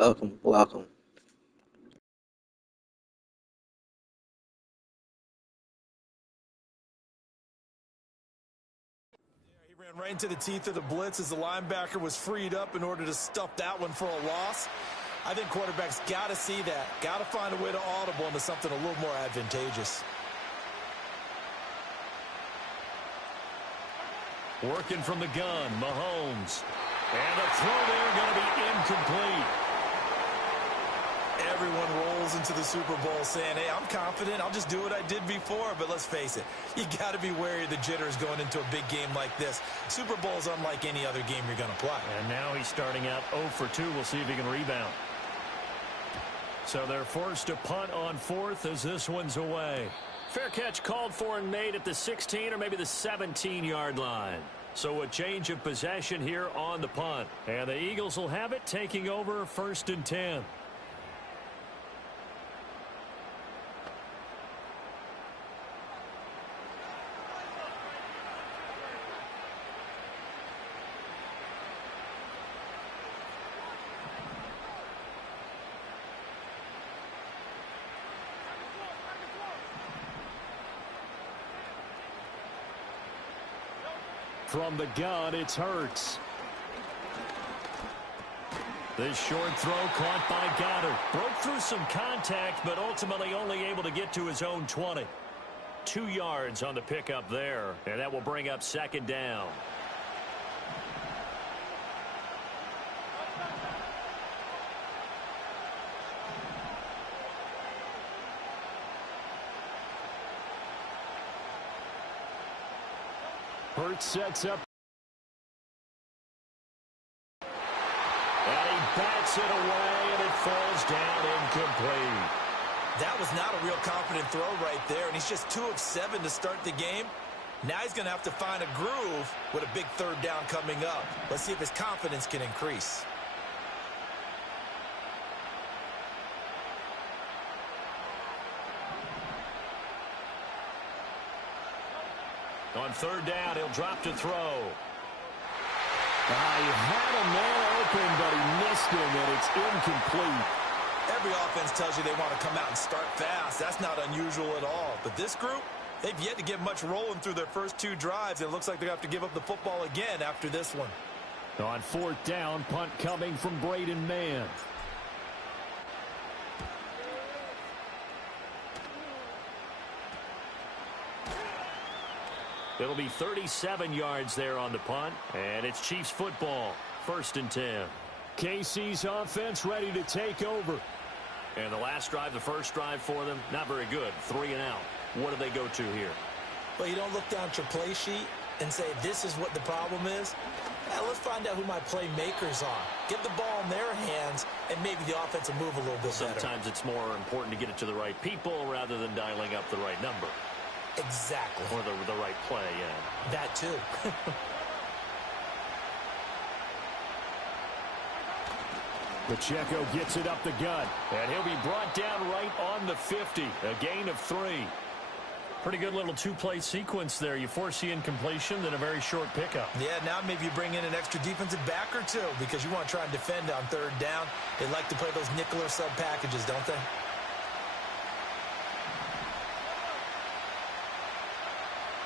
Welcome, welcome. He ran right into the teeth of the blitz as the linebacker was freed up in order to stuff that one for a loss. I think quarterbacks got to see that. Got to find a way to audible into something a little more advantageous. Working from the gun, Mahomes. And the throw there going to be incomplete. Everyone rolls into the Super Bowl saying, hey, I'm confident. I'll just do what I did before. But let's face it, you got to be wary of the jitters going into a big game like this. Super Bowl is unlike any other game you're going to play. And now he's starting out 0 for 2. We'll see if he can rebound. So they're forced to punt on fourth as this one's away. Fair catch called for and made at the 16 or maybe the 17-yard line. So a change of possession here on the punt. And the Eagles will have it, taking over 1st and 10. From the gun, it's Hurts. This short throw caught by Goddard. Broke through some contact, but ultimately only able to get to his own 20. 2 yards on the pickup there, and that will bring up 2nd down. Hurts sets up. And he bats it away, and it falls down incomplete. That was not a real confident throw right there, and he's just 2 of 7 to start the game. Now he's going to have to find a groove with a big 3rd down coming up. Let's see if his confidence can increase. On 3rd down, he'll drop to throw. He had a man open, but he missed him, and it's incomplete. Every offense tells you they want to come out and start fast. That's not unusual at all. But this group, they've yet to get much rolling through their first 2 drives, and it looks like they're going to have to give up the football again after this one. On 4th down, punt coming from Braden Mann. It'll be 37 yards there on the punt, and it's Chiefs football, 1st and 10. KC's offense ready to take over. And the last drive, the first drive for them, not very good, 3 and out. What do they go to here? Well, you don't look down at your play sheet and say, this is what the problem is. Let's find out who my playmakers are. Get the ball in their hands, and maybe the offense will move a little bit better. Sometimes it's more important to get it to the right people rather than dialing up the right number. Exactly. Or the right play, yeah. That too. Pacheco gets it up the gut, and he'll be brought down right on the 50. A gain of 3. Pretty good little 2-play sequence there. You force the incompletion, then a very short pickup. Yeah, now maybe you bring in an extra defensive back or 2 because you want to try and defend on 3rd down. They like to play those nickel or sub packages, don't they?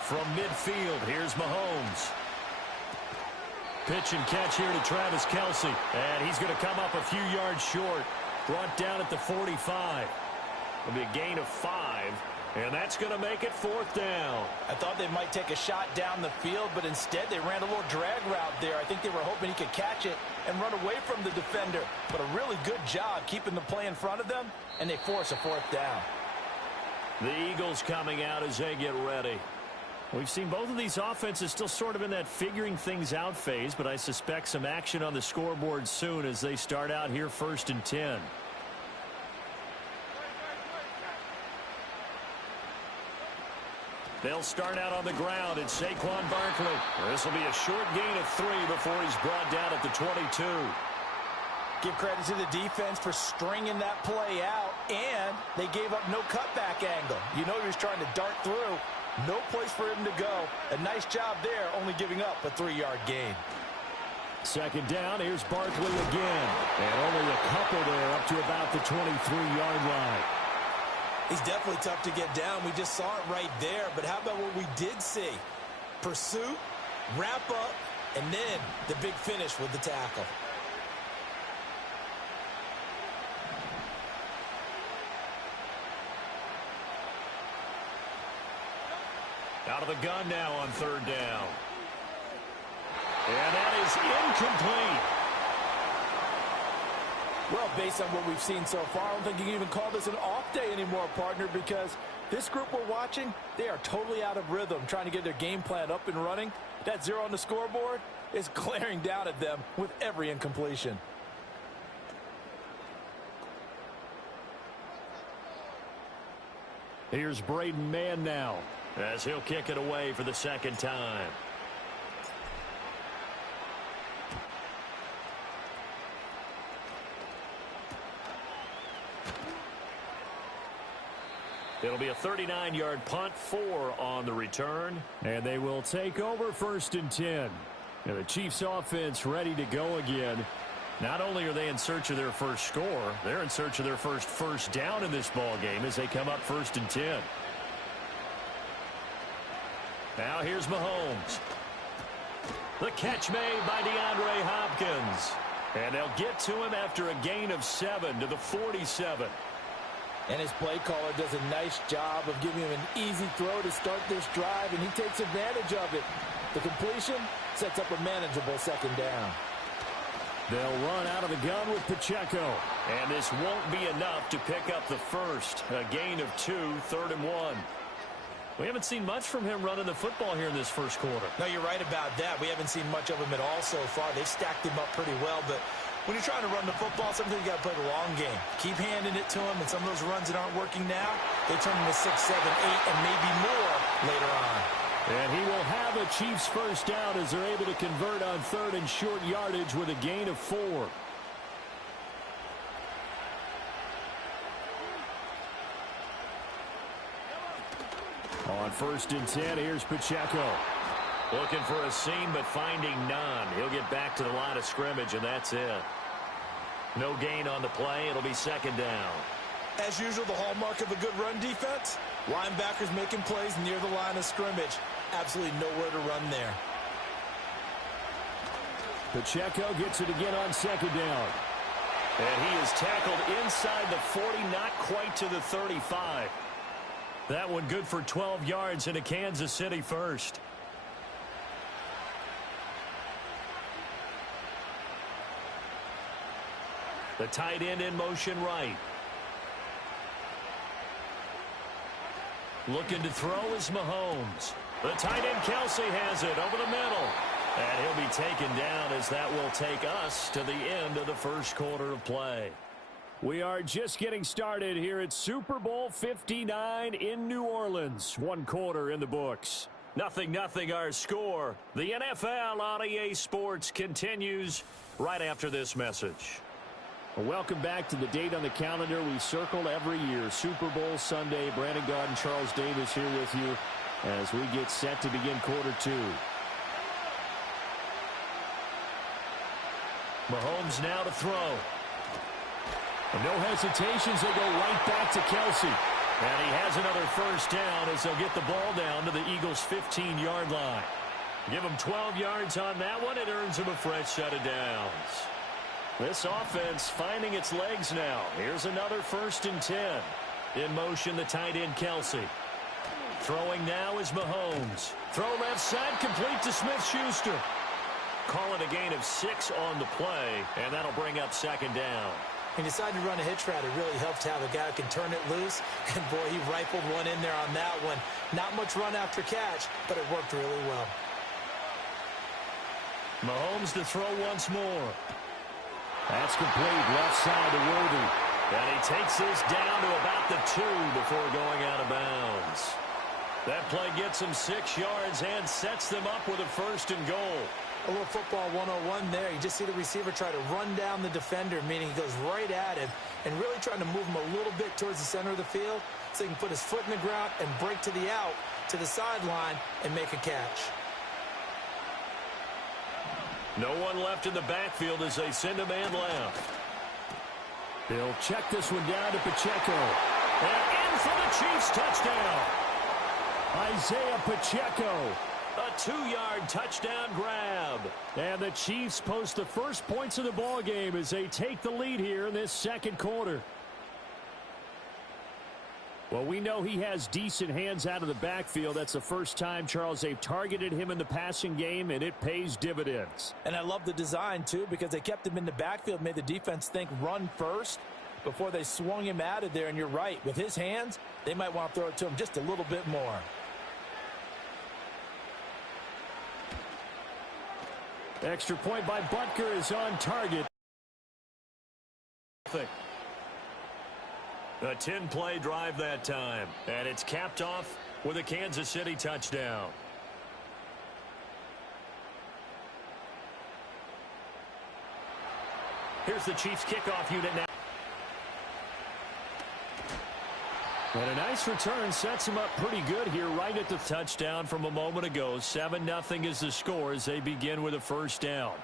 From midfield, here's Mahomes. Pitch and catch here to Travis Kelce. And he's going to come up a few yards short. Brought down at the 45. It'll be a gain of 5. And that's going to make it 4th down. I thought they might take a shot down the field, but instead they ran a little drag route there. I think they were hoping he could catch it and run away from the defender. But a really good job keeping the play in front of them, and they force a 4th down. The Eagles coming out as they get ready. We've seen both of these offenses still sort of in that figuring things out phase, but I suspect some action on the scoreboard soon as they start out here 1st and 10. They'll start out on the ground. It's Saquon Barkley. This will be a short gain of 3 before he's brought down at the 22. Give credit to the defense for stringing that play out, and they gave up no cutback angle. You know he was trying to dart through. No place for him to go. A nice job there, only giving up a 3-yard gain. Second down, here's Barkley again. And only a couple there up to about the 23-yard line. He's definitely tough to get down. We just saw it right there. But how about what we did see? Pursuit, wrap up, and then the big finish with the tackle. Out of the gun now on third down. And that is incomplete. Well, based on what we've seen so far, I don't think you can even call this an off day anymore, partner, because this group we're watching, they are totally out of rhythm, trying to get their game plan up and running. That 0 on the scoreboard is glaring down at them with every incompletion. Here's Braden Mann now, as he'll kick it away for the second time. It'll be a 39-yard punt, 4 on the return, and they will take over first and 10. And the Chiefs offense ready to go again. Not only are they in search of their first score, they're in search of their first down in this ball game as they come up first and 10. Now here's Mahomes. The catch made by DeAndre Hopkins. And they'll get to him after a gain of 7 to the 47. And his play caller does a nice job of giving him an easy throw to start this drive, and he takes advantage of it. The completion sets up a manageable second down. They'll run out of the gun with Pacheco. And this won't be enough to pick up the first. A gain of 2, 3rd and 1. We haven't seen much from him running the football here in this first quarter. No, you're right about that. We haven't seen much of him at all so far. They've stacked him up pretty well, but when you're trying to run the football, sometimes you got to play the long game. Keep handing it to him, and some of those runs that aren't working now, they turn into 6, 7, 8, and maybe more later on. And he will have a Chiefs first down as they're able to convert on 3rd and short yardage with a gain of 4. On 1st and 10, here's Pacheco. Looking for a seam, but finding none. He'll get back to the line of scrimmage, and that's it. No gain on the play. It'll be second down. As usual, the hallmark of a good run defense, linebackers making plays near the line of scrimmage. Absolutely nowhere to run there. Pacheco gets it again on second down. And he is tackled inside the 40, not quite to the 35. That one good for 12 yards into Kansas City first. The tight end in motion right. Looking to throw is Mahomes. The tight end Kelsey has it over the middle. And he'll be taken down as that will take us to the end of the first quarter of play. We are just getting started here at Super Bowl 59 in New Orleans. 1 quarter in the books. 0-0 our score. The NFL on EA Sports continues right after this message. Well, welcome back to the date on the calendar we circle every year. Super Bowl Sunday. Brandon Gaudin and Charles Davis here with you as we get set to begin quarter 2. Mahomes now to throw. No hesitations, they go right back to Kelsey. And he has another first down as they'll get the ball down to the Eagles' 15-yard line. Give him 12 yards on that one. It earns him a fresh set of downs. This offense finding its legs now. Here's another 1st and 10. In motion, the tight end Kelsey. Throwing now is Mahomes. Throw left side, complete to Smith-Schuster. Call it a gain of 6 on the play, and that'll bring up second down. He decided to run a hitch route. It really helps to have a guy who can turn it loose. And, boy, he rifled one in there on that one. Not much run after catch, but it worked really well. Mahomes to throw once more. That's complete. Left side to Worthy. And he takes this down to about the 2 before going out of bounds. That play gets him 6 yards and sets them up with a 1st and goal. A little football 101 there. You just see the receiver try to run down the defender, meaning he goes right at him and really trying to move him a little bit towards the center of the field so he can put his foot in the ground and break to the out, to the sideline, and make a catch. No one left in the backfield as they send a man left. They'll check this one down to Pacheco. And in for the Chiefs touchdown. Isaiah Pacheco. A 2-yard touchdown grab. And the Chiefs post the first points of the ball game as they take the lead here in this second quarter. Well, we know he has decent hands out of the backfield. That's the first time, Charles, they've targeted him in the passing game, and it pays dividends. And I love the design, too, because they kept him in the backfield, made the defense think run first before they swung him out of there. And you're right, with his hands, they might want to throw it to him just a little bit more. Extra point by Butker is on target. A 10-play drive that time. And it's capped off with a Kansas City touchdown. Here's the Chiefs kickoff unit now. And a nice return sets them up pretty good here right at the touchdown from a moment ago. 7-0 is the score as they begin with a first down.